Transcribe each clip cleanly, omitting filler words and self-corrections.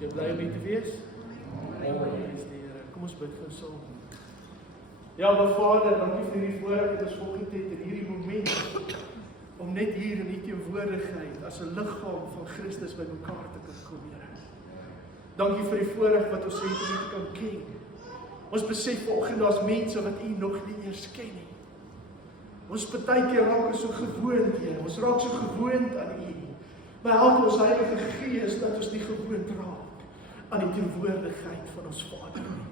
Is jy bly om hier te wees? Prys die Here. Kom ons bid gou saam. Ja, my Vader, dankie vir hierdie voorreg wat ons vanoggend het in hierdie moment om net hier in die teenwoordigheid as 'n liggaam van Christus by mekaar te kan kom, Here. Dankie vir die voorreg wat ons het om U te kan ken. Ons besef vanoggend daar's mense wat U nog nie eers ken nie. Ons partykeer raak ons so gewoond, Here. Ons raak so gewoond aan U. Maar help ons Heilige Gees dat ons nie gewoond raak aan die teenwoordigheid van ons Vader nie.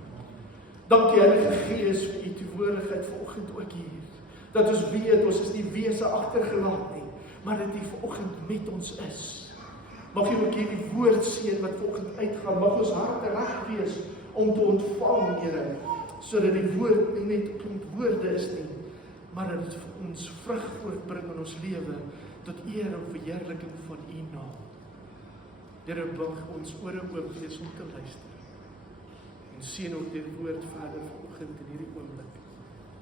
Dankie Heilige Gees vir U teenwoordigheid vanoggend ook hier. Dat ons weet ons is nie wese agtergelaat nie, maar dat U vanoggend met ons is. Mag U ook hierdie woord seën wat vanoggend uitgaan. Mag ons harte reg wees om te ontvang, Here, sodat die woord nie net 'n klomp woorde is nie, maar dat dit vir ons vrug voortbring in ons lewe tot eer en verheerliking van U naam. Here, mag ons ore oop wees om te luister. En seën ook die woord verder vanoggend in hierdie oomblik.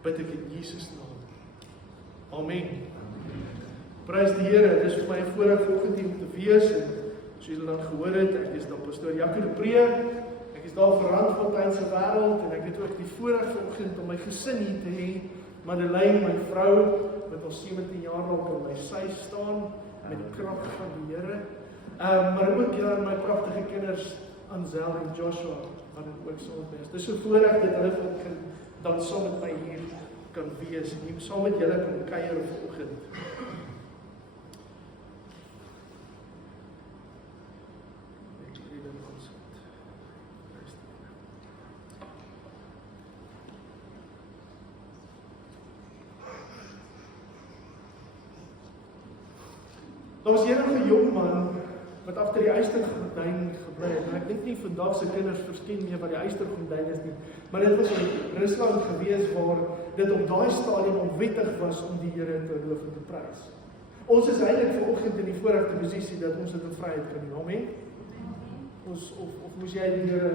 Bid ek in Jesus naam. Amen. Prys die Here. Dis vir my 'n voorreg vanoggend hier om te wees en soos julle dan gehoor het, ek is dan pastoor Jaco de Pre. Ek is daar vir Randfontein se wêreld en ek het ook die voorreg vanoggend om my gesin hier te hê. Madeleine, my vrou, wat al 17 jaar lank aan my sy staan met die krag van die Here. Maar ook julle my pragtige kinders Ansel en Joshua wat dit ook saam is. Dis 'n voorreg dat hulle vanoggend dan saam met my hier kan wees en hier saam met julle kan kuier vanoggend. Daar was enige jong man wat agter die eystergordyn gebly het. En ek dink nie vandag se kinders verstaan meer wat die eystergordyn is nie, maar dit was in Rusland gewees waar dit op daai stadium onwettig was om die Here te loof en te prys. Ons is eintlik vanoggend in die voorregte posisie dat ons dit in vryheid kan doen. Amen. Ons of moes jy die Here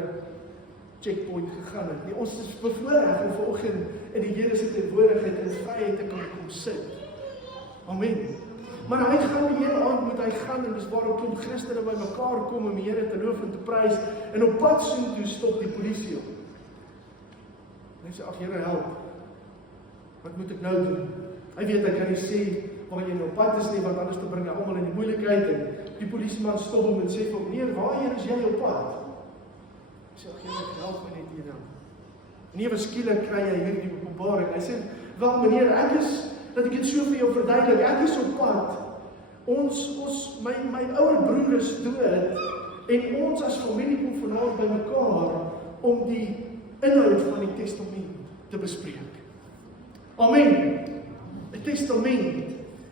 checkpoint gegaan het. Nee, ons is bevoorreg om vanoggend in die Here se teenwoordigheid in vryheid te kan kom sit. Amen. Maar hy gaan die hele aand moet hy gaan en dis waar 'n klomp Christene by mekaar kom om die Here te loof en te prys en op pad soontoe stop die polisie op. Hy sê ag Here help. Wat moet ek nou doen? Hy weet ek kan nie sê waar jy nou op pad is nie want anders te bring hy almal in die moeilikheid en die polisieman stop hom en sê vir hom meneer waarheen is jy op pad? Hy sê ag Here help my net hier dan. En ewe skielik kry hy hierdie openbaring. Hy sê wel meneer ek is dat ek dit so vir jou verduidelik, ek is op pad. My ouer broer is dood en ons as familie kom vanaand by mekaar om die inhoud van die testament te bespreek. Amen. 'n Testament.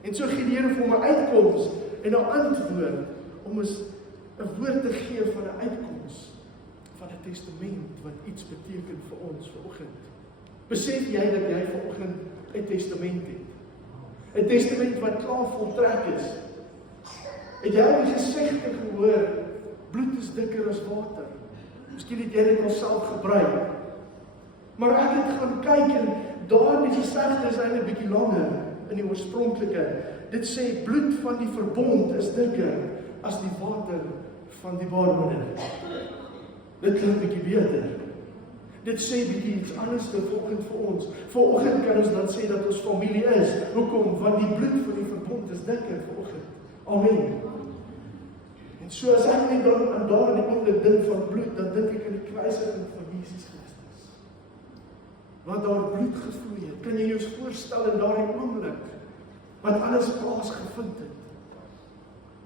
En so gee die Here vir hom 'n uitkoms en 'n antwoord om ons 'n woord te gee van 'n uitkoms van 'n testament wat iets beteken vir ons vanoggend. Besef jy dat jy vanoggend 'n testament het? 'n Testament wat klaar voltrek is. Het jy al die gesegde gehoor, bloed is dikker as water? Miskien het jy dit alself gebruik. Maar ek het gaan kyk en daar die gesegde is eintlik 'n bietjie langer in die oorspronklike. Dit sê bloed van die verbond is dikker as die water van die baarmoeder. Dit klink bietjie beter. Dit sê bietjie iets anders vanoggend vir ons. Vanoggend kan ons dan sê dat ons familie is. Hoekom? Want die bloed van die verbond is dikker vanoggend. Amen. En so as ek net dan aan daardie oomblik dink van bloed, dan dink ek aan die kruisiging van Jesus Christus. Wat daar bloed gevloei het. Kan jy jou voorstel in daardie oomblik wat alles plaasgevind het?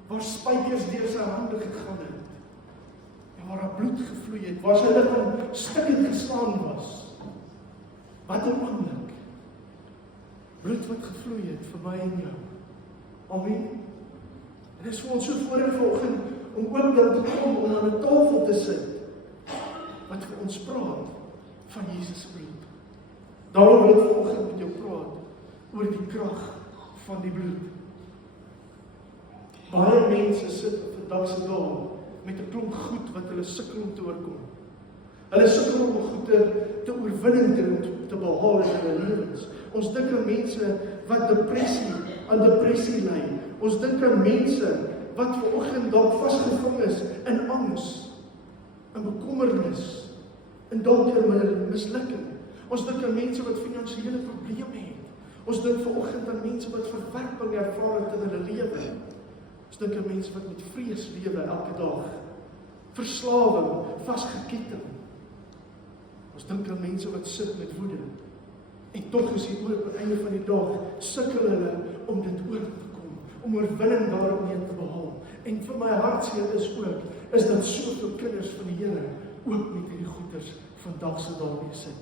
Waar spykers deur sy hande gegaan het. Waar daar bloed gevloei het, waar sy liggaam stukkend geslaan was. Wat 'n oomblik. Bloed wat gevloei het vir my en jou. Amen. En dit is vir ons so voorreg vanoggend om ook dan te kom om aan 'n tafel te sit wat vir ons praat van Jesus se bloed. Daarom wil ek vanoggend met jou praat oor die krag van die bloed. Baie mense sit op vandag se dag met 'n klomp goed wat hulle sukkel om te oorkom. Hulle sukkel om goed te oorwinning te behaal in hulle lewens. Ons dink aan mense wat aan depressie ly. Ons dink aan mense wat vanoggend dalk vasgevang is in angs. deernis, en dalk deur mislukking. Ons dink aan mense wat finansiële probleme het. Ons dink vanoggend aan mense wat verwerping ervaar het in hulle lewe. Ons dink aan mense wat met vrees lewe elke dag. Verslawing, vasgeketting. Ons dink aan mense wat sit met woede. En tog is dit ook aan die einde van die dag sukkel hulle om dit oor te kom, om oorwinning daarmee te behaal. En vir my hartseer is dat soveel kinders van die Here ook met hierdie goeders vandag se daarmee sit.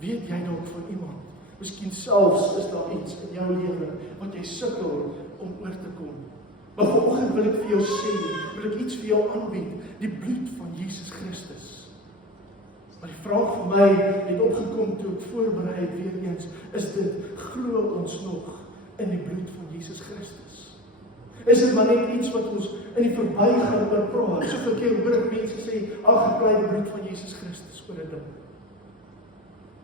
Weet jy dalk van iemand? Miskien selfs is daar iets in jou lewe wat jy sukkel om oor te kom. Maar vanoggend wil ek vir jou sê, wil ek iets vir jou aanbied, die bloed van Jesus Christus. Maar die vraag vir my het opgekom toe ek voorberei het weer eens, is dit, glo ons nog in die bloed van Jesus Christus? Is dit maar net iets wat ons in die verbygaan oor praat? Soveel keer hoor ek mense sê, ag, pleit die bloed van Jesus Christus oor 'n ding.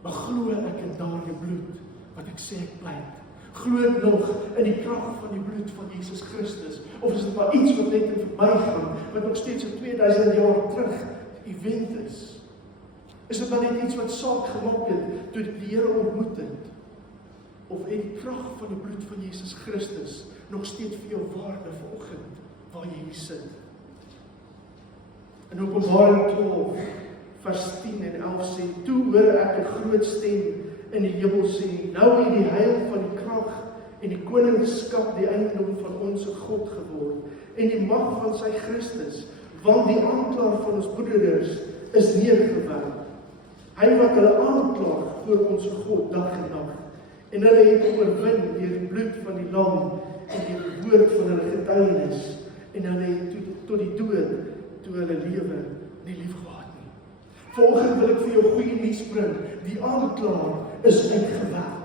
Maar glo ek in daardie bloed wat ek sê ek pleit? Glo ek nog in die krag van die bloed van Jesus Christus? Of is dit maar iets wat net in verbygaan, wat nog steeds 2000 jaar terug event is? Is dit maar net iets wat saak gemaak het toe die Here ontmoet het? Of het die krag van die bloed van Jesus Christus nog steeds vir jou waarde vanoggend waar jy hier sit? In Openbaring 12 vers 10 en 11 sê, toe hoor ek 'n groot stem in die hemel sê, nou het die heil van die krag en die koningskap die eiendom van ons God geword, en die mag van sy Christus, want die aanklaer van ons broeders is neergewerp. Hy wat hulle aanklaag voor ons God dag en nag, en hulle het oorwin deur die bloed van die lam en die woord van hulle getuienis, en hulle het tot die dood toe hulle lewe nie lief gehad nie. Vanoggend wil ek vir jou goeie nuus bring, die aanklaer is uitgewerp.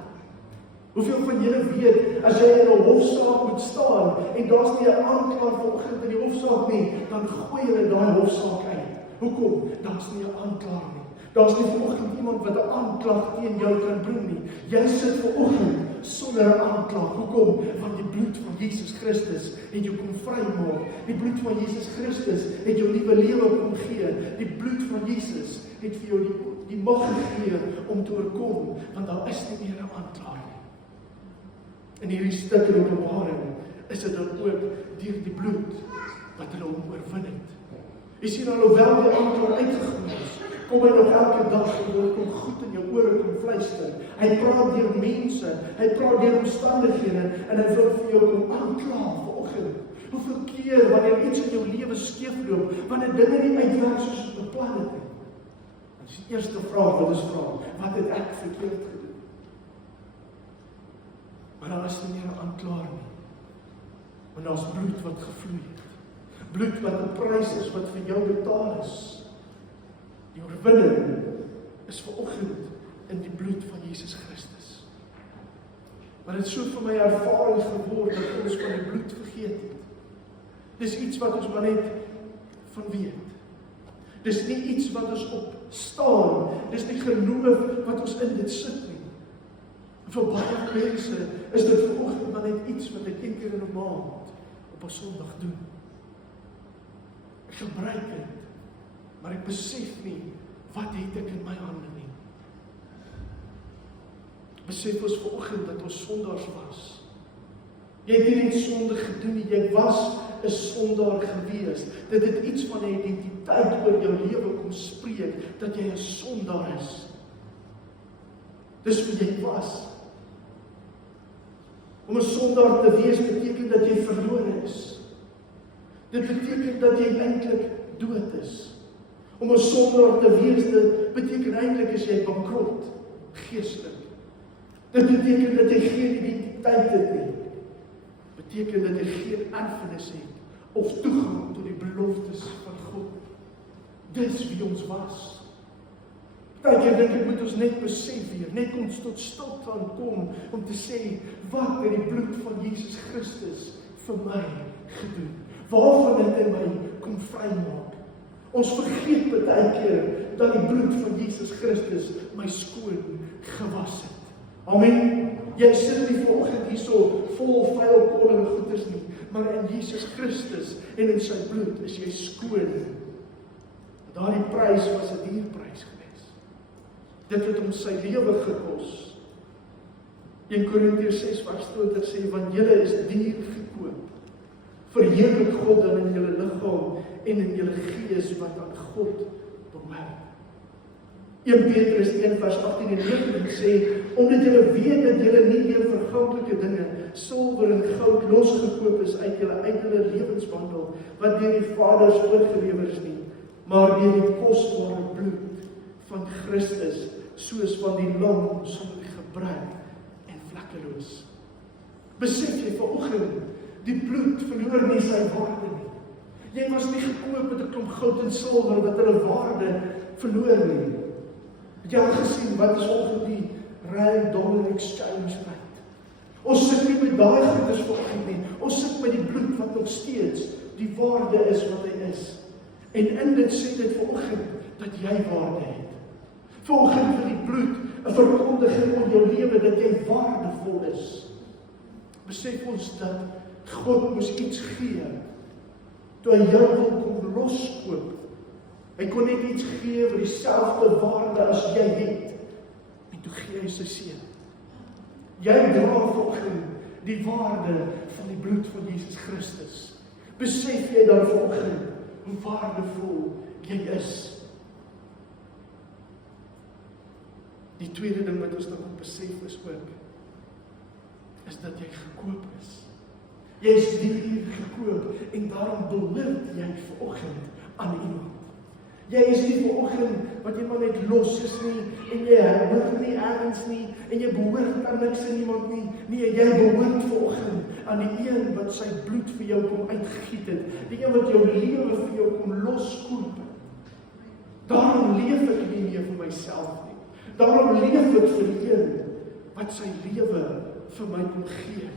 Hoeveel van julle weet, as jy in 'n hofsaak moet staan, en daar's nie 'n aanklaer vanoggend in die hofsaak nie, dan gooi hulle daai hofsaak uit. Hoekom? Daar's nie 'n aanklaer nie. Daar's nie vanoggend iemand wat 'n aanklag teen jou kan bring nie. Jy sit vanoggend sonder 'n aanklag. Hoekom? Want die bloed van Jesus Christus het jou kom vrymaak. Die bloed van Jesus Christus het jou nuwe lewe kom gee. Die bloed van Jesus het vir jou die mag gegee om te oorkom, want daar is nie meer 'n aanklaer nie. In hierdie stuk in Openbaring is dit dan ook deur die bloed wat hulle hom oorwin het. Jy sien, alhoewel die aanklaer uitgegooi is, kom hy nog elke dag en wil kom goed in jou ore kom fluister. Hy praat deur mense, hy praat deur omstandighede, en hy wil vir jou kom aankla vanoggend. Hoeveel keer wanneer iets in jou lewe skeefloop, wanneer dinge nie uitwerk soos jy beplan het nie, dan is die eerste vraag wat ons vra, wat het ek verkeerd gedoen? Maar daar is nie meer 'n aanklaer nie, want daar is bloed wat gevloei het. Bloed wat 'n prys is wat vir jou betaal is. Die oorwinning is vanoggend in die bloed van Jesus Christus. Maar dit is so vir my ervaring geword dat ons van die bloed vergeet het. Dis iets wat ons maar net van weet. Dis nie iets wat ons op staan. Dis nie geloof wat ons in dit sit nie. En vir baie mense is dit vanoggend maar net iets wat ek een keer in 'n maand op 'n Sondag doen. Ek gebruik dit, maar ek besef nie, wat het ek in my hande nie. Besef ons vanoggend dat ons sondaars was. Jy het nie net sonde gedoen nie, jy was 'n sondaar gewees. Dit het iets van 'n identiteit oor jou lewe kom spreek, dat jy 'n sondaar is. Dis wie jy was. Om 'n sondaar te wees beteken dat jy verlore is. Dit beteken dat jy eintlik dood is. Om 'n sondaar te wees, dit beteken eintlik as jy bankrot, geestelik. Dit beteken dat jy geen identiteit het nie. Beteken dat jy geen erfenis het of toegang tot die beloftes van God. Dis wie ons was. Partykeer dink ek moet ons net besef weer, net ons tot stilstand kom om te sê, wat het die bloed van Jesus Christus vir my gedoen? Waarvan het hy my kom vrymaak? Ons vergeet baie keer dat die bloed van Jesus Christus my skoon gewas het. Amen. Jy sit nie vanoggend hierso vol vuil kolle en goeders nie, maar in Jesus Christus en in sy bloed is jy skoon. Want Daardie prys was 'n dierprys gewees. Dit het hom sy lewe gekos. 1 Korintiërs 6 vers 20 sê, want julle is duur gekoop. Verheerlik God dan in julle liggaam en in julle gees wat aan God behoort. 1 Petrus 1 vers 18 en 19 sê, omdat julle weet dat julle nie deur verganklike dinge, silwer en goud losgekoop is uit julle ydelle lewenswandel, wat deur die Vaders oorgelewer is nie, maar deur die kosbare bloed van Christus, soos van die lam sonder gebrek en vlekkeloos. Besef jy vanoggend, die bloed verloor nie sy waarde nie. Jy was nie gekoop met 'n klomp goud en silwer wat hulle waarde verloor nie. Het jy al gesien wat is onder die $1 exchange rate? Ons sit nie met daai goeders vanoggend nie. Ons sit met die bloed wat nog steeds die waarde is wat hy is. En in dit sê dit vanoggend dat jy waarde het. Vanoggend vir die bloed 'n verkondiging oor jou lewe dat jy waardevol is. Besef ons dat God moes iets gee toe hy jou wil kom loskoop. Hy kon net iets gee vir dieselfde waarde as jy het. En toe gee hy sy seun. Jy dra vanoggend die waarde van die bloed van Jesus Christus. Besef jy dan vanoggend hoe waardevol jy is? Die tweede ding wat ons dan moet besef is ook, is dat jy gekoop is. Jy is duur gekoop en daarom behoort jy vanoggend aan iemand. Jy is nie vanoggend wat jy maar net los is nie en jy hoort nie ergens nie en jy behoort aan niks en niemand nie. Nee, jy behoort vanoggend aan die een wat sy bloed vir jou kom uitgegiet het. Die een wat jou lewe vir jou kom loskoop. Daarom leef ek nie meer vir myself nie. Daarom leef ek vir die een wat sy lewe vir my kom gee.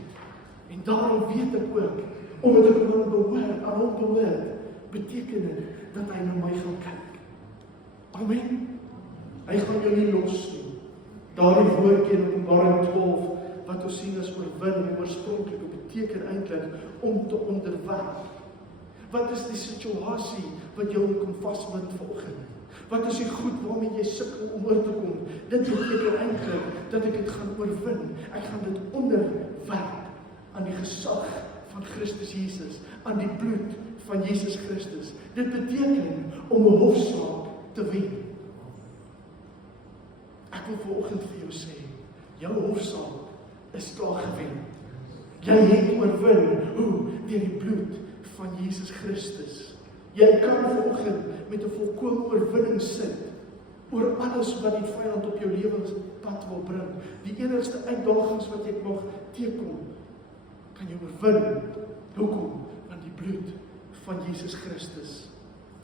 En daarom weet ek ook, omdat ek aan hom behoort, beteken dit dat hy na my gaan kyk. Amen. Hy gaan jou nie los nie. Daardie woordjie in Openbaring 12 wat ons sien as oorwin, oorspronklik beteken eintlik om te onderwerp. Wat is die situasie wat jou kom vasbind vanoggend? Wat is die goed waarmee jy sukkel om oor te kom? Dit beteken eintlik dat ek dit gaan oorwin. Ek gaan dit onderwerp aan die gesag van Christus Jesus, aan die bloed van Jesus Christus. Dit beteken om 'n hofsaak te wen. Ek wil vanoggend vir jou sê, jou hofsaak is klaar gewen. Jy het oorwin, hoe? Deur die bloed van Jesus Christus. Jy kan vanoggend met 'n volkomme oorwinning sit oor alles wat die vyand op jou lewenspad wil bring. Die enigste uitdagings wat jy mag teekom, kan jy oorwin. Hoekom? Want die bloed van Jesus Christus.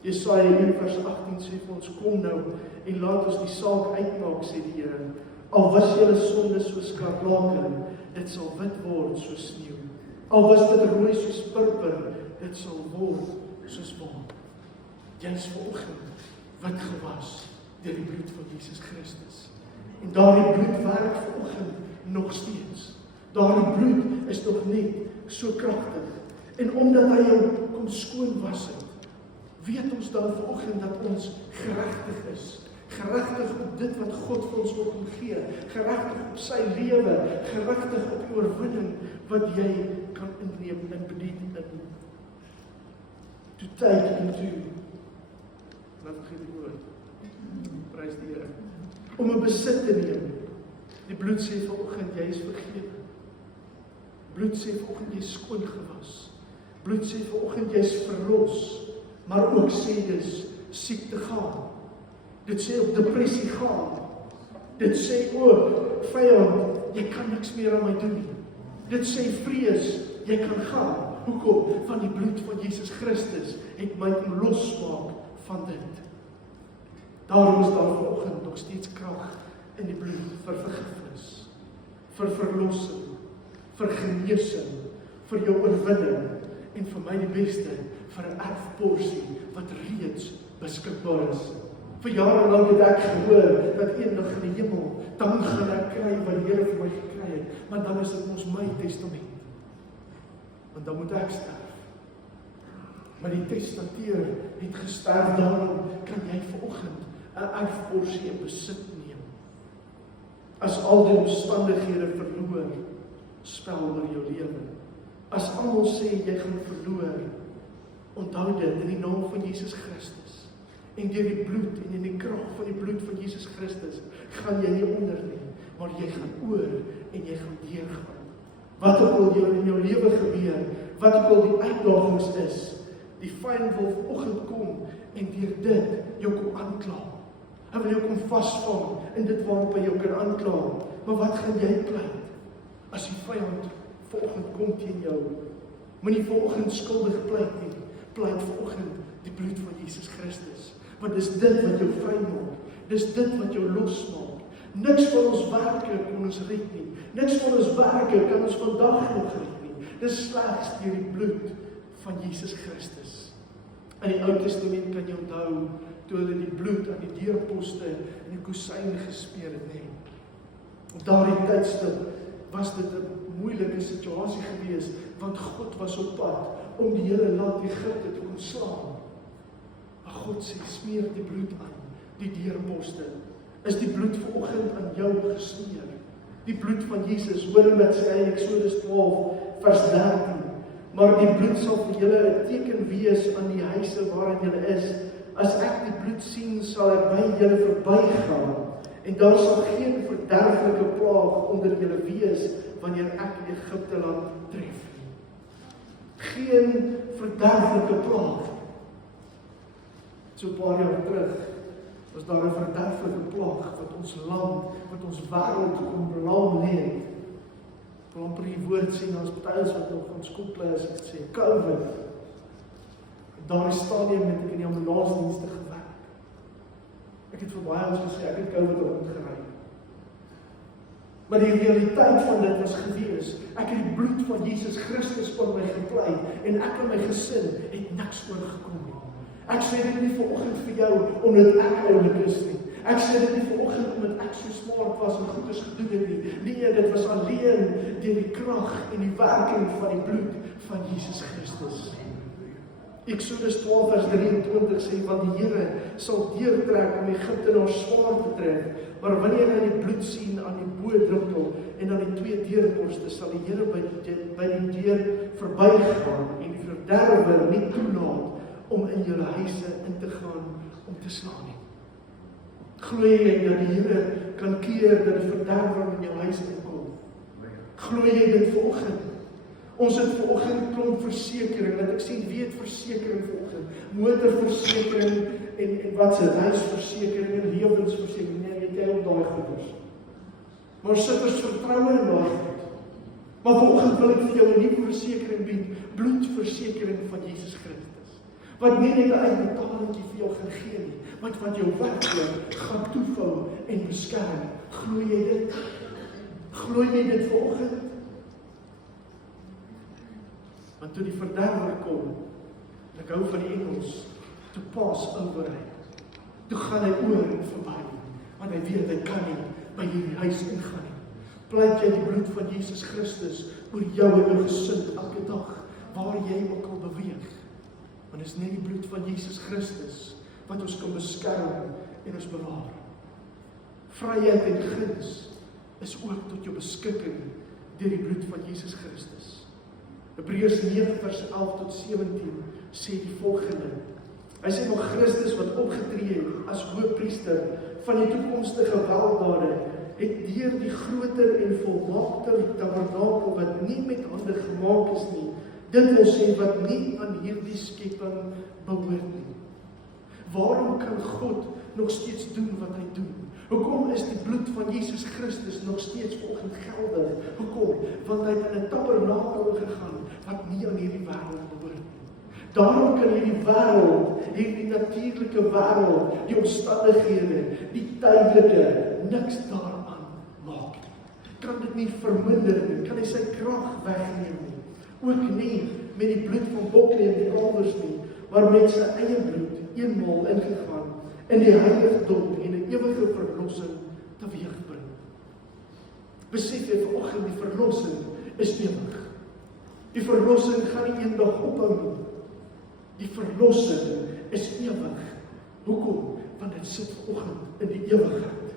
Jesaja 1 vers 18 sê vir ons, kom nou en laat ons die saak uitmaak, sê die Here. Al was julle sonde soos skarlaken, dit sal wit word soos sneeu. Al was dit rooi soos purper, dit sal word soos wol. Jy is vanoggend wit gewas deur die bloed van Jesus Christus. En daardie bloed werk vanoggend nog steeds. Daardie bloed is nog net so kragtig. En omdat hy jou kom skoon was het, weet ons dan vanoggend dat ons geregtig is. Geregtig op dit wat God vir ons wil kom gee. Geregtig op sy lewe. Geregtig op die oorwinning wat jy kan inneem en bedien in. To take into, laat vergeet die woord. Prys die Here. Om 'n besit te neem. Die bloed sê vanoggend jy is vergewe. Bloed sê vanoggend jy is skoon gewas. Bloed sê vanoggend jy is verlos. Maar ook sê dis siekte gaan. Dit sê op depressie gaan. Dit sê ook vyand, jy kan niks meer aan my doen nie. Dit sê vrees, jy kan gaan. Hoekom? Van die bloed van Jesus Christus het my kom losmaak van dit. Daarom is daar vanoggend nog steeds krag in die bloed vir vergifnis, vir verlossing, vir genesing, vir jou oorwinning en vir my die beste, vir 'n erfporsie wat reeds beskikbaar is. Vir jare lank het ek gehoor dat eendag in die hemel, dan gaan ek kry wat die Here vir my gekry het, maar dan is dit mos my testament. Want dan moet ek sterf. Maar die testateur het gesterf, daarom kan jy vanoggend 'n erfporsie in besit neem. As al die omstandighede verloor, spel oor jou lewe. As almal sê jy gaan verloor, onthou dit in die naam van Jesus Christus. En deur die bloed en in die krag van die bloed van Jesus Christus gaan jy nie onder nie, maar jy gaan oor en jy gaan deurgaan. Wat ook al in jou lewe gebeur, wat ook al die uitdagings is, die vyand wil vanoggend kom en deur dit jou kom aankla. Hy wil jou kom vasvang in dit waarop hy jou kan aankla. Maar wat gaan jy pleit as die vyand vanoggend kom teen jou? Moenie vanoggend skuldig pleit nie. Pleit vanoggend die bloed van Jesus Christus. Want dis dit wat jou vrymaak. Dis dit wat jou losmaak. Niks van ons werke kon ons red nie. Niks van ons werke kan ons vandag nog red nie. Dis slegs deur die bloed van Jesus Christus. In die Ou Testament kan jy onthou toe hulle die bloed aan die deurposte en die kusyn gesmeer het, nê. Op daardie tydstip was dit 'n moeilike situasie gewees, want God was op pad om die hele land Egipte te ontslaan. Maar God sê, smeer die bloed aan die deurposte. Is die bloed vanoggend aan jou gesmeer? Die bloed van Jesus, hoor wat sê hy in Eksodus 12 vers 13. Maar die bloed sal vir julle 'n teken wees aan die huise waarin julle is. As ek die bloed sien, sal ek by julle verbygaan, en daar sal geen verderflike plaag onder julle wees wanneer ek Egipte land tref. Geen verderflike plaag. So 'n paar jaar terug was daar 'n verderflike plaag wat ons land, wat ons wêreld kom belam lê. Ek wil amper die woord sien, ons party's wat nog ons koppel is, het sê COVID. Daar is stadium met ek in die ambulansdienste gewerk. Ek het vir baie ons gesê, ek het COVID rondgery. Maar die realiteit van dit was gewees, ek het die bloed van Jesus Christus oor my gepleit, en ek en my gesin het niks oorgekom nie. Ek sê dit nie vanoggend vir jou, omdat ek oulik is nie. Ek sê dit nie vanoggend, omdat ek so smart was en goeders gedoen het nie. Nee, dit was alleen deur die krag en die werking van die bloed van Jesus Christus. Eksodus 12 vers 23 sê, want die Here sal deurtrek om Egiptenaars swaar te tref, maar wanneer hy die bloed sien aan die bodruppel en aan die 2 deurposte, sal die Here by die deur verbygaan en die verderwer nie toelaat om in julle huise in te gaan om te slaan nie. Glo jy dat die Here kan keer dat die verderwer in jou huis inkom? Glo jy dit vanoggend? Ons het vanoggend klomp versekering, dat ek sien, wie het versekering vanoggend? Motorversekering en wat se huisversekering en lewensversekering, nee, jy tel op daai goeders. Maar sit ons vertroue in daai goed. Maar vanoggend wil ek vir jou 'n nuwe versekering bied, bloedversekering van Jesus Christus. Wat nie net 'n uitbetalingkie vir jou gaan gee nie, maar wat jou werklik gaan toevou en beskerm. Glo jy dit? Glo jy dit vanoggend? Want toe die verderwer kom, en ek hou van die Engels, to pass over hy. Toe gaan hy oor en verby, want hy weet hy kan nie by hierdie huis ingaan nie. Pleit jy die bloed van Jesus Christus oor jou en jou gesin elke dag, waar jy ook al beweeg. Want dit is net die bloed van Jesus Christus wat ons kan beskerm en ons bewaar. Vryheid en guns is ook tot jou beskikking deur die bloed van Jesus Christus. Hebreërs 9 vers 11 tot 17 sê die volgende. Hy sê, maar Christus wat opgetree het as hoëpriester van die toekomstige weldade, het deur die groter en volmaakter tabernakel wat nie met hande gemaak is nie, dit wil sê wat nie aan hierdie skepping behoort nie. Waarom kan God nog steeds doen wat hy doen? Hoekom is die bloed van Jesus Christus nog steeds volgens geldig? Hoekom? Want hy het in 'n tabernakel gegaan wat nie aan hierdie wêreld behoort nie. Daarom kan hierdie wêreld, hierdie natuurlike wêreld, die omstandighede, die tydelike, niks daaraan maak nie. Kan dit nie verminder nie, kan hy sy krag wegneem nie. Ook nie met die bloed van bokke en kalwers nie, maar met sy eie bloed eenmaal ingegaan in die heiligdom en 'n ewige verlossing teweegbring. Besef jy vanoggend, die verlossing is ewig. Die verlossing gaan nie eendag ophou nie. Die verlossing is ewig. Hoekom? Want dit sit vanoggend in die ewigheid.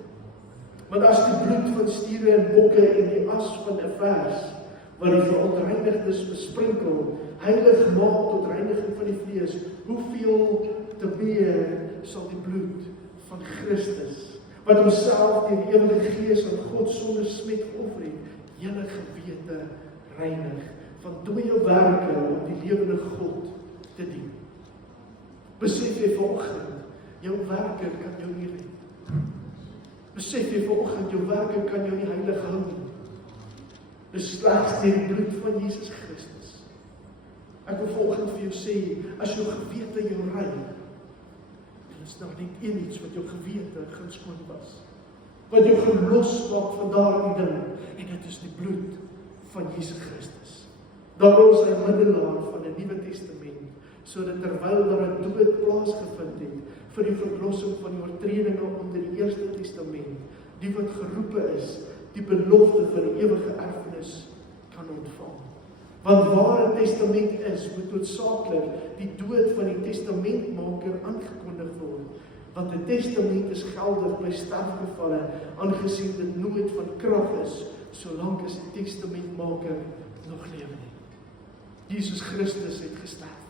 Want as die bloed van stiere en bokke en die as van 'n vers, wat die verontreinigdes besprinkel, heilig maak tot reiniging van die vlees, hoeveel te meer sal die bloed van Christus, wat homself deur die ewige Gees aan God sonder smet geoffer het, julle gewete reinig van dooie werke om die lewende God te dien. Besef jy vanoggend, jou werke kan jou nie red. Besef jy vanoggend, jou werke kan jou nie heilig hou nie. Dis slegs deur die bloed van Jesus Christus. Ek wil vanoggend vir jou sê, as jou gewete jou rein, dan is daar net een iets wat jou gewete gaan skoon was. Wat jou gelos maak van daardie ding, en dit is die bloed van Jesus Christus. Daarom is hy middelaar van 'n Nuwe Testament, sodat terwyl daar 'n dood plaasgevind het vir die verlossing van die oortredinge onder die Eerste Testament, die wat geroepe is, die belofte van die ewige erfenis kan ontvang. Want waar 'n testament is, moet noodsaaklik die dood van die testamentmaker aangekondig word. Want 'n testament is geldig by sterfgevalle, aangesien dit nooit van krag is, solank as die testamentmaker nog lewe nie. Jesus Christus het gesterf,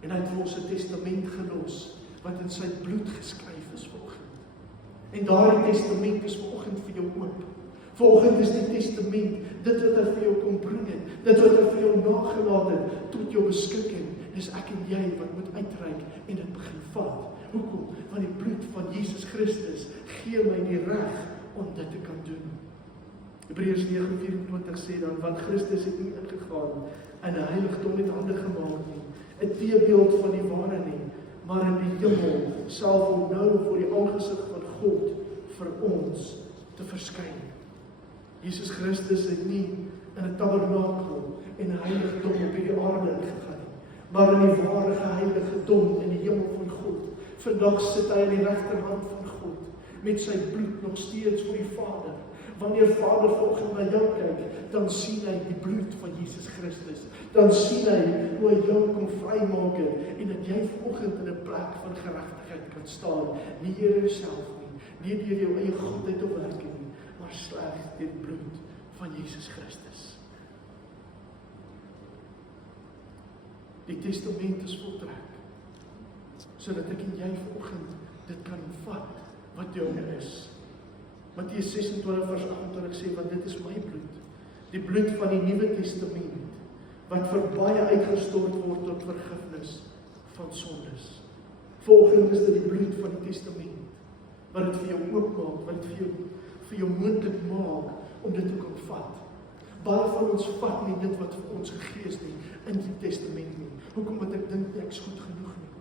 en hy het vir ons 'n testament gelos, wat in sy bloed geskryf is vanoggend. En daardie testament is vanoggend vir jou oop. Vanoggend is die testament, dit wat hy vir jou kom bring het, dit wat hy vir jou nagelaat het, tot jou beskikking. Dis ek en jy wat moet uitreik en dit begin vat. Hoekom? Want die bloed van Jesus Christus gee my die reg om dit te kan doen. Hebreërs 9:24 sê dan, want Christus het nie ingegaan in 'n heiligdom met hande gemaak nie, 'n teebeeld van die ware nie, maar in die hemel self om nou voor die aangesig van God vir ons te verskyn. Jesus Christus het nie in 'n tabernakel en 'n heiligdom op hierdie aarde ingegaan nie, maar in die ware heiligdom in die hemel van God. Vandag sit hy aan die regterhand van God, met sy bloed nog steeds voor die Vader. Wanneer Vader vanoggend na jou kyk, dan sien hy die bloed van Jesus Christus. Dan sien hy hoe hy jou kom vrymaak het, en dat jy vanoggend in 'n plek van geregtigheid kan staan. Nie deur jouself nie deur jou eie godheid of werke nie, maar slegs deur die bloed van Jesus Christus. Die testament is voltrek, sodat ek en jy vanoggend dit kan vat wat joune is. Matteus 26:28 sê, want dit is my bloed, die bloed van die Nuwe Testament, wat vir baie uitgestort word tot vergifnis van sondes. Volgens is dit die bloed van die testament, wat dit vir jou oopmaak, wat dit vir jou moontlik maak, om dit te kan vat. Baie van ons vat nie dit wat vir ons gegee is nie, in die testament nie. Hoekom? Want ek dink ek is goed genoeg nie.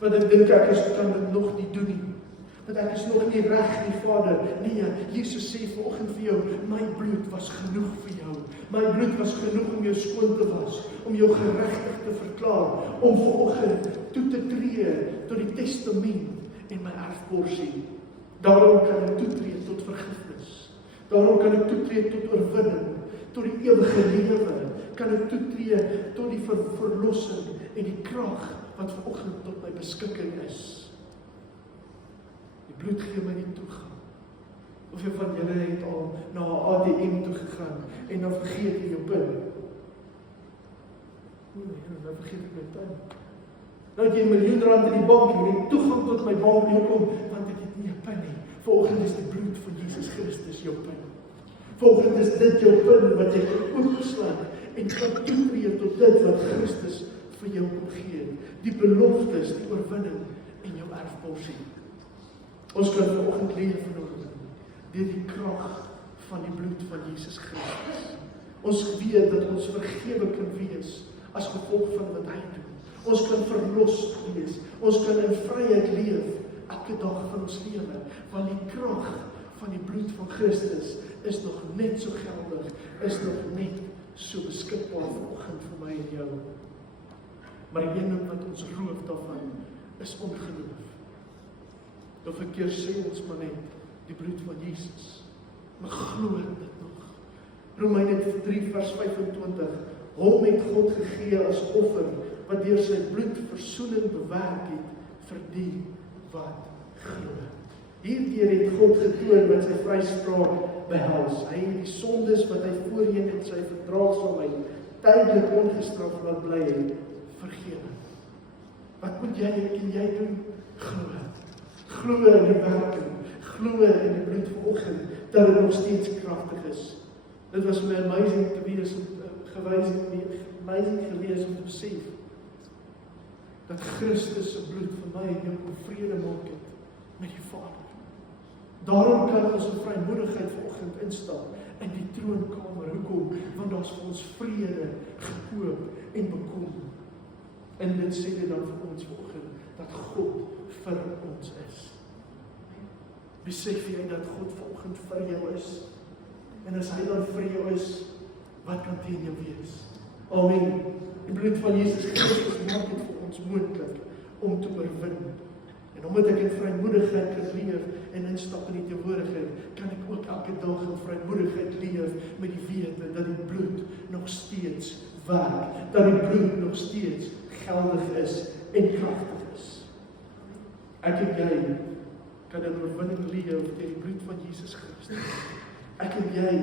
Want ek dink ek kan dit nog nie doen nie. Want ek is nog nie reg nie, Vader. Nee, Jesus sê vanoggend vir jou, my bloed was genoeg vir jou. My bloed was genoeg om jou skoon te was, om jou geregtig te verklaar, om vanoggend toe te tree tot die testament en my erfporsie. Daarom kan ek toetree tot vergifnis. Daarom kan ek toetree tot oorwinning, tot die ewige lewe. Kan ek toetree tot die verlossing en die krag wat vanoggend tot my beskikking is. Die bloed gee my die toegang. Hoeveel van julle het al na 'n ATM toe gegaan en dan vergeet jy jou PIN? Nou vergeet ek my PIN. Nou het jy R1 miljoen in die bank en jy het toegang tot my bank nie kom, want ek het nie 'n PIN nie. Vanoggend is die bloed van Jesus Christus jou PIN. Vanoggend is dit jou PIN wat jy kan oopslaan en kan toetree tot dit wat Christus vir jou kom gee. Die beloftes, die oorwinning en jou erfporsie. Ons kan vanoggend leef vanoggend deur die krag van die bloed van Jesus Christus. Ons weet dat ons vergewe kan wees as gevolg van wat hy doen. Ons kan verlos wees. Ons kan in vryheid leef elke dag van ons lewe, want die krag van die bloed van Christus is nog net so geldig, is nog net so beskikbaar vanoggend vir my en jou. Maar die een wat ons roof daarvan is ongeloof. Of 'n keer sê ons maar net die bloed van Jesus, maar glo dit nog. Romeine 3 vers 25, hom het God gegee as offer, wat deur sy bloed versoening bewerk het vir die wat glo. Hierdeur het God getoon wat sy vryspraak behels. Hy het die sondes wat hy voorheen in sy verdraagsaamheid tydelik ongestraf laat bly het, vergewe. Wat moet jy en jy doen? Glo. Glo in die werking, glo in die bloed vanoggend, dat dit nog steeds kragtig is. Dit was my amazing gewees om te besef dat Christus se bloed vir my en jou kon vrede maak het met die Vader. Daarom kan ons in vrymoedigheid vanoggend instap in die troonkamer. Hoekom? Want daar's vir ons vrede gekoop en bekom. En dit sê dit dan vir ons vanoggend dat God vir ons is. Besef jy dat God vanoggend vir jou is? En as hy dan vir jou is, wat kan teen jou wees? Amen. Die bloed van Jesus Christus maak dit vir ons moontlik om te oorwin. En omdat ek in vrymoedigheid kan leef en instap in die teenwoordigheid, kan ek ook elke dag in vrymoedigheid leef met die wete dat die bloed nog steeds werk, dat die bloed nog steeds geldig is en kragtig is. Ek en jy kan in oorwinning leef deur die bloed van Jesus Christus. Ek en jy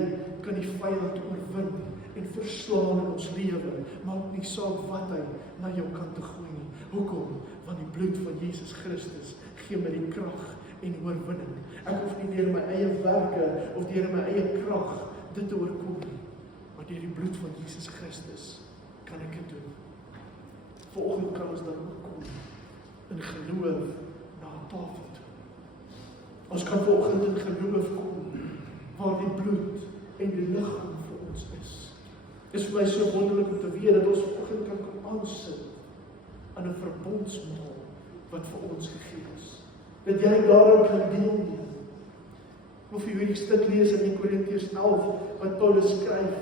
kan die vyand oorwin en verslaan in ons lewe, maak nie saak wat hy na jou kant te gooi nie. Hoekom? Want die bloed van Jesus Christus gee my die krag en oorwinning. Ek hoef nie deur my eie werke of deur my eie krag dit te oorkom nie, maar deur die bloed van Jesus Christus kan ek dit doen. Vanoggend kan ons dan ook kom in geloof na 'n tafel toe. Ons kan vanoggend in geloof kom waar die bloed en die liggaam vir ons is. Dit is vir my so wonderlik om te weet dat ons vanoggend kan kom aansit aan 'n verbondsmaal wat vir ons gegee is. Dat jy daaraan kan deelneem. Of jy hierdie stuk lees in 1 Korintiërs 11 wat Paulus skryf,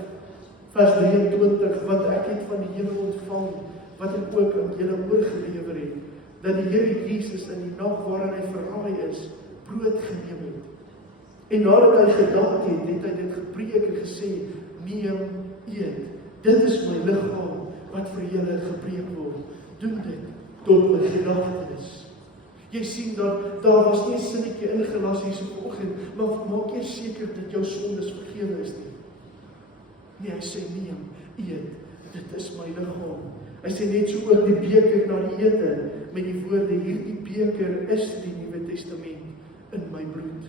vers 23, wat ek het van die Here ontvang, wat ek ook aan julle oorgelewer het, dat die Here Jesus in die nag waarin hy verraai is, brood geneem het. En nadat hy gedank het, het hy dit gepreek en gesê, neem, eet. Dit is my liggaam wat vir julle gepreek word. Doen dit tot my gedagtenis. Jy sien dat daar was nie 'n sinnetjie ingelas hier so vanoggend, maar maak eers seker dat jou sondes vergewe is nie. Nee, hy sê neem, eet, dit is my liggaam. Hy sê net so ook die beker na die ete, met die woorde, hierdie beker is die Nuwe Testament in my bloed.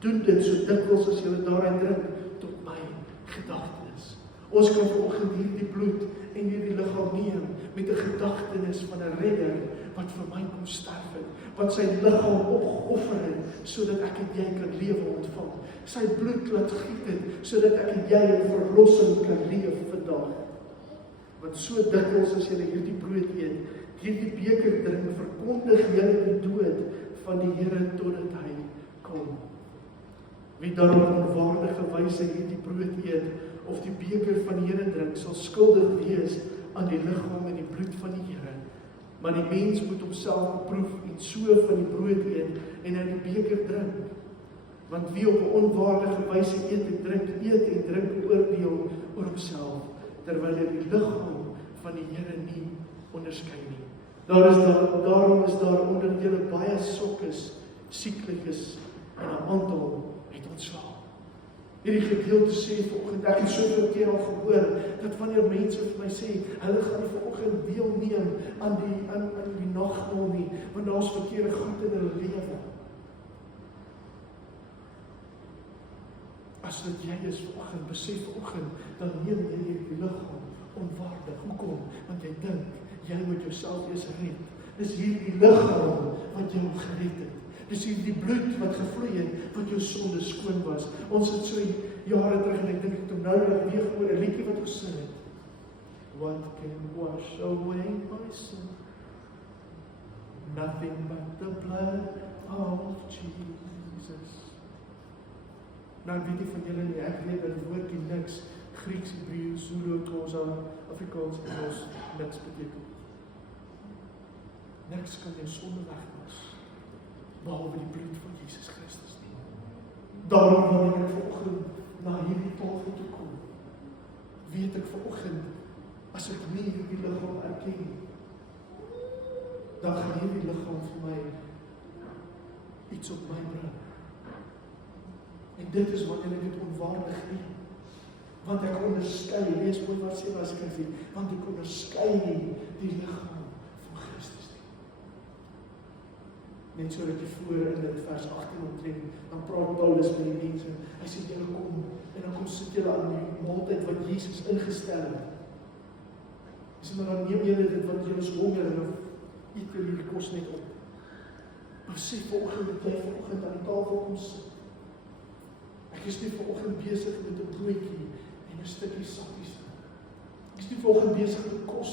Doen dit so dikwels as julle daarin drink, tot my gedagtenis. Ons kan vanoggend hierdie bloed en hierdie liggaam neem, met 'n gedagtenis van 'n redder, wat vir my kom sterf het, wat sy liggaam opgeoffer het, sodat ek en jy kan lewe ontvang. Sy bloed laat giet het, sodat ek en jy in verlossing kan leef vandag. Want so dikwels as jy hierdie brood eet, hierdie beker drink, verkondig jy die dood van die Here totdat hy kom. Wie dan op 'n onwaardige wyse hierdie brood eet, of die beker van die Here drink, sal skuldig wees aan die liggaam en die bloed van die Here. Maar die mens moet homself beproef en so van die brood eet en uit die beker drink. Want wie op 'n onwaardige wyse eet en drink oordeel oor homself, terwyl hy die liggaam van die Here nie onderskei nie. Daarom is daar onder julle baie sokkes, sieklikes en 'n aantal het ontslaap. Hierdie gedeelte sê vanoggend, ek het soveel keer al gehoor, dat wanneer mense vir my sê, hulle gaan nie vanoggend deelneem aan die nagmaal nie, want daar's verkeerde goed in hulle lewe. As dit jy is vanoggend, besef vanoggend, dan neem jy hierdie liggaam onwaardig. Hoekom? Want jy dink, jy moet jouself eers red. Dis hierdie liggaam wat jou gered het. Dis hierdie bloed wat gevloei het, wat jou sonde skoon was. Ons het so jare terug, en ek dink ek het nou weer gehoor, 'n liedjie wat gesing het. What can wash away my sin? Nothing but the blood of Jesus. Nou weet ek van julle nie, ek weet dat die woordjie niks, Grieks, Hebreë, Zulu, Xhosa, Afrikaans, Engels, niks beteken. Niks kan jou sonde wegwas, behalwe die bloed van Jesus Christus nie. Daarom wanneer ek vanoggend na hierdie tafel toe kom, weet ek vanoggend, as ek nie hierdie liggaam erken, dan gaan hierdie liggaam vir my iets op my bring. En dit is wanneer ek dit onwaardig neem. Want ek onderskei, lees mooi wat sê wat skryf hier, want ek onderskei nie die liggaam van Christus nie. Net so dat jy voor in dit vers 18 omtrent, dan praat Paulus met die mense, hy sê julle kom, en dan kom sit julle aan die maaltyd wat Jesus ingestel het. Hy sê, maar dan neem julle dit wat julle is honger, en dan eet julle die kos net op. Maar sê vanoggend dat jy vanoggend aan die tafel kom sit. Ek is nie vanoggend besig met 'n broodjie en 'n stukkie sappies. Ek is nie vanoggend besig met kos.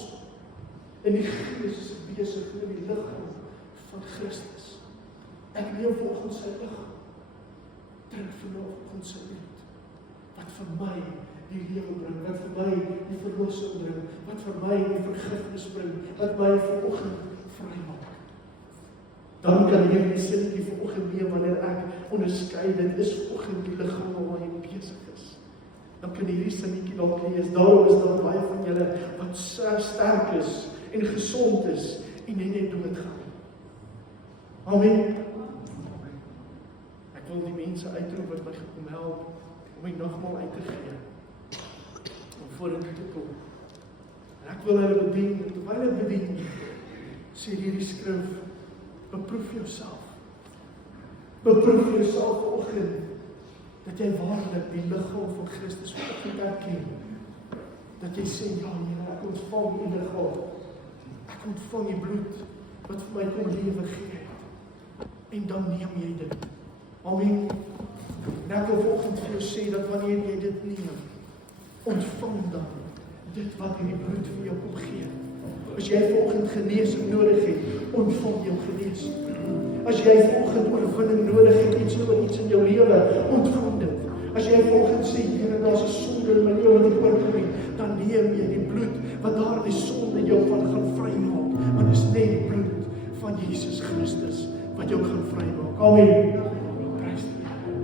En die Gees is besig met die liggaam van Christus. Ek neem vanoggend sy liggaam. Drink vanoggend sy bloed. Wat vir my die lewe bring, wat vir my die verlossing bring, wat vir my die vergifnis bring, wat my vanoggend vry maak. Dan kan jy die sinnetjie vanoggend neem wanneer ek onderskei, dit is vanoggend die liggaam waar jy besig is. Dan kan hierdie sinnetjie dalk lees, daarom is daar baie van julle wat sterk is en gesond is en net doodgaan. Amen. Ek wil die mense uitroep wat my gekom help om die nagmaal uit te gee, om vorentoe te kom. En ek wil hulle bedien, en terwyl hulle bedien, sê hierdie skrif, beproef jouself. Beproef jouself vanoggend, dat jy waarlik die liggaam van Christus vanoggend erken. Dat jy sê, ja Here, ek ontvang die liggaam. Ek ontvang die bloed, wat vir my kom lewe gee. En dan neem jy dit. Amen. En ek wil vanoggend vir jou sê, dat wanneer jy dit neem, ontvang dan dit wat hierdie bloed vir jou kom gee. As jy vanoggend genesing nodig het, ontvang jou genesing. As jy vanoggend oorwinning nodig het, iets in jou lewe, ontvang dit. As jy vanoggend sê, Here, daar's 'n sonde in my lewe wat ek oorkom het, dan neem jy die bloed wat daardie sonde jou van gaan vrymaak. Want dit is net die bloed van Jesus Christus wat jou gaan vrymaak. Amen. Prys die Here.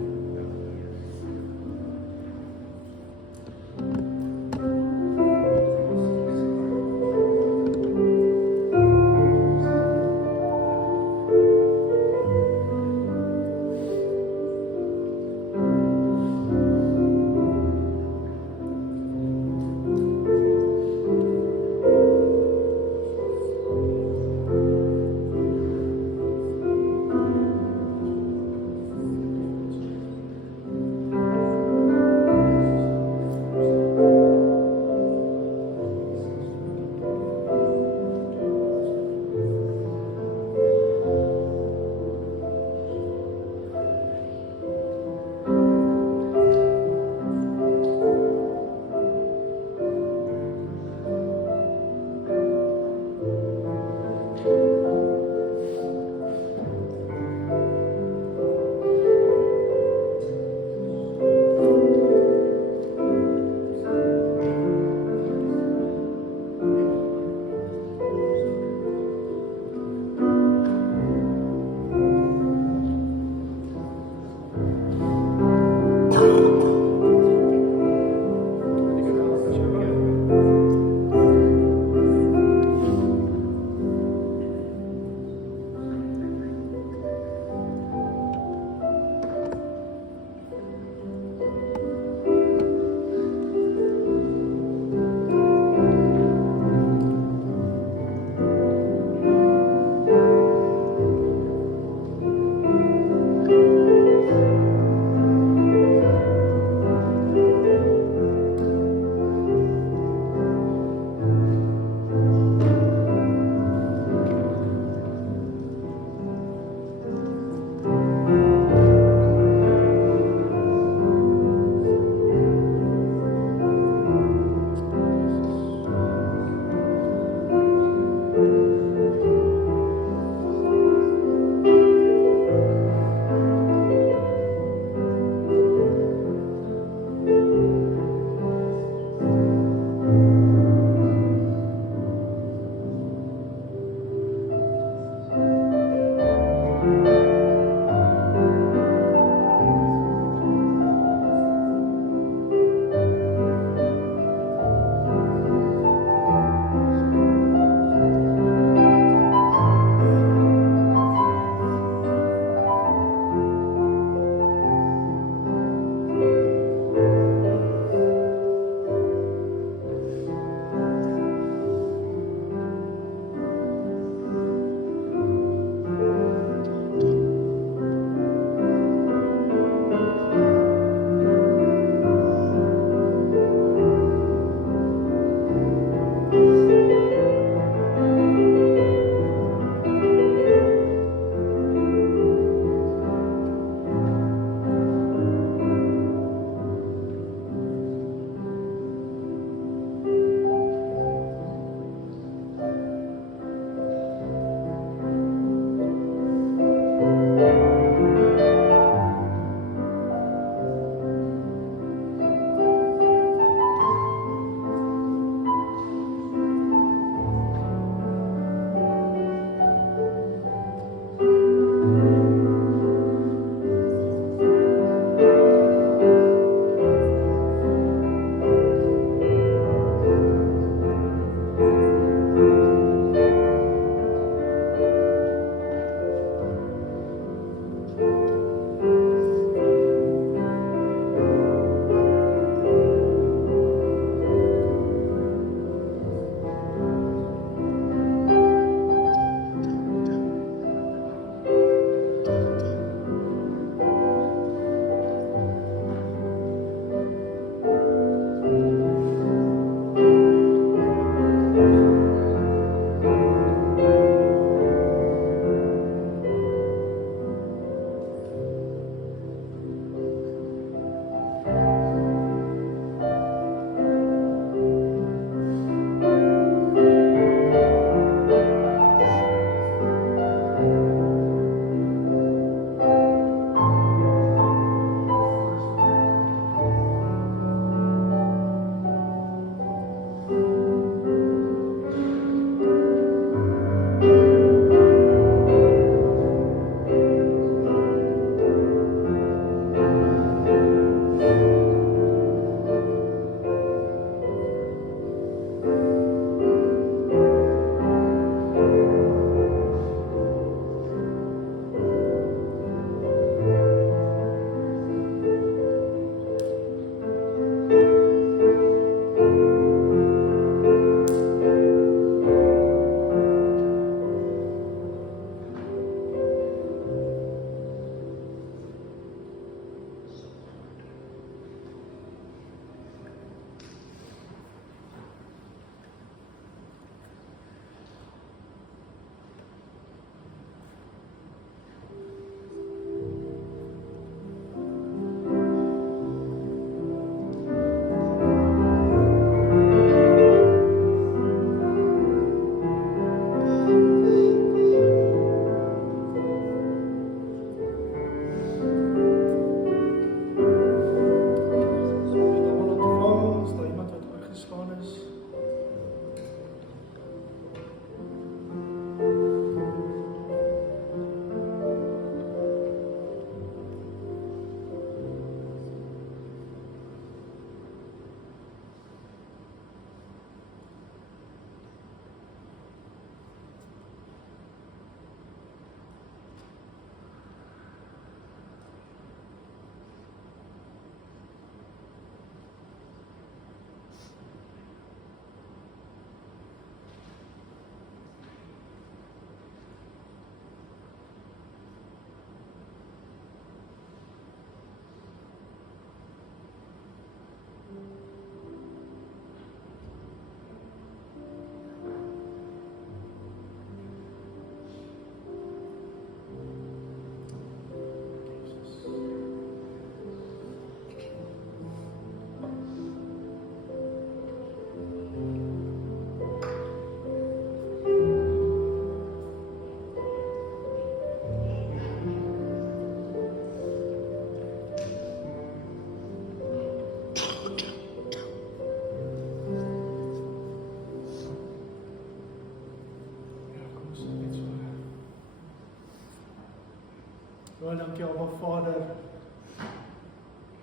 O, dankie Abba Vader.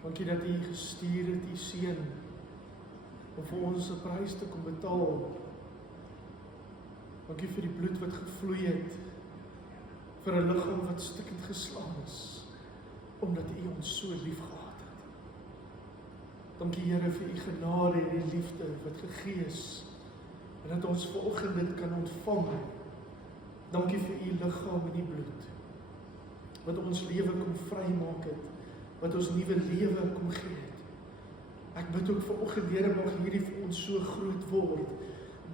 Dankie dat U gestuur het, U Seun, om vir ons 'n prys te kom betaal. Dankie vir die bloed wat gevloei het, vir 'n liggaam wat stukkend geslaan is, omdat U ons so lief gehad het. Dankie Here vir U genade en die liefde wat gegee is, en dat ons vanoggend dit kan ontvang. Dankie vir U liggaam en die bloed, wat ons lewe kom vrymaak het, wat ons nuwe lewe kom gee het. Ek bid ook vanoggend, Here, mag hierdie vir ons so groot word,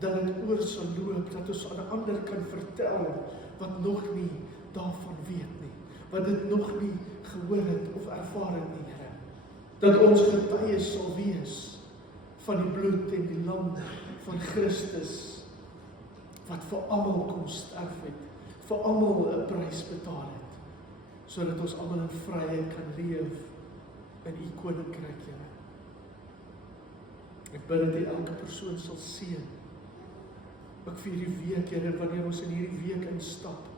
dat dit oor sal loop, dat ons aan 'n ander kan vertel, wat nog nie daarvan weet nie, wat dit nog nie gehoor het of ervaar het nie, Here. Dat ons getuies sal wees van die bloed en die lam van Christus, wat vir almal kom sterf het, vir almal 'n prys betaal het, sodat ons almal in vryheid kan leef in U koninkryk, Here. Ek bid dat U elke persoon sal seën, ook vir hierdie week, Here, wanneer ons in hierdie week instap,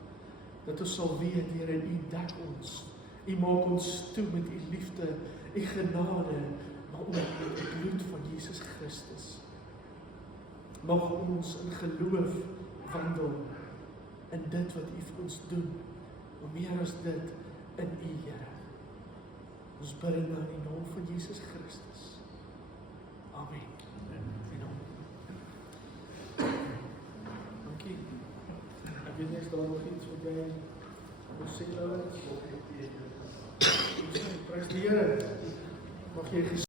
dat ons sal weet, Here, U dek ons, U maak ons toe met U liefde, U genade, maar ook met die bloed van Jesus Christus. Mag ons in geloof wandel in dit wat U vir ons doen, maar meer as dit in U, Here. Ons bid in die naam van Jesus Christus. Amen. Dankie. Ek weet nie, is daar nog iets wat jy wil sê, Laurens? Prys die Here. Mag jy